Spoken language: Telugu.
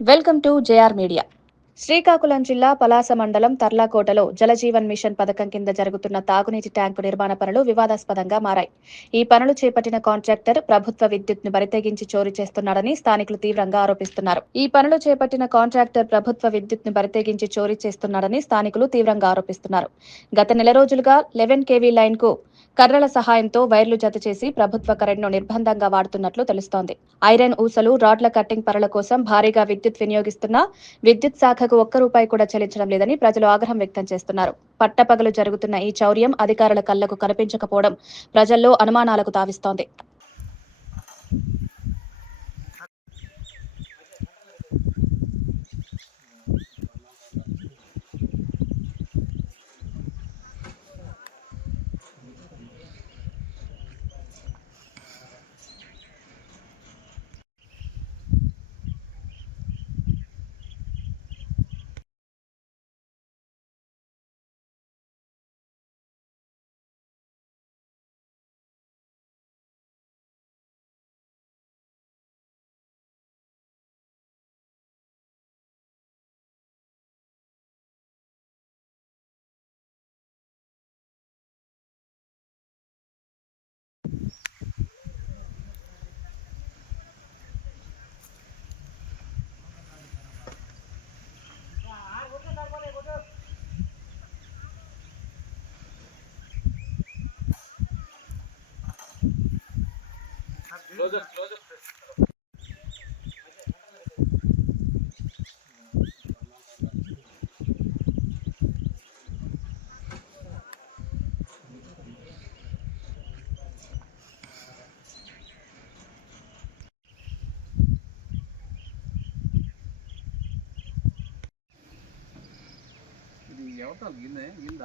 Welcome to JR media. Srikakulam జిల్లా పలాస మండలం తర్లాకోటలో జలజీవన్ మిషన్ పథకం కింద జరుగుతున్న తాగునీటి ట్యాంకు నిర్మాణ పనులు వివాదాస్పదంగా మారాయి. ఈ పనులు చేపట్టిన కాంట్రాక్టర్ ప్రభుత్వ విద్యుత్ను బరితెగించి చోరీ చేస్తున్నాడని స్థానికులు తీవ్రంగా ఆరోపిస్తున్నారు. ఈ పనులు చేపట్టిన కాంట్రాక్టర్ ప్రభుత్వ విద్యుత్ను బరితెగించి చోరీ చేస్తున్నాడని స్థానికులు తీవ్రంగా ఆరోపిస్తున్నారు. గత నెల రోజులుగా లెవెన్ కేవీ లైన్కు కర్రల సహాయంతో వైర్లు జత చేసి ప్రభుత్వ కరెంట్ను నిర్బంధంగా వాడుతున్నట్లు తెలుస్తోంది. ఐరన్ ఊసలు రాడ్ల కట్టింగ్ పనుల కోసం భారీగా విద్యుత్ వినియోగిస్తున్నా విద్యుత్ శాఖకు ఒక్క రూపాయి కూడా చెల్లించడం లేదని ప్రజలు ఆగ్రహం వ్యక్తం చేస్తున్నారు. పట్టపగలు జరుగుతున్న ఈ చౌర్యం అధికారుల కళ్ళకు కనిపించకపోవడం ప్రజల్లో అనుమానాలకు తావిస్తోంది. ఇది ఎవరితో? గిన్నె గిన్నె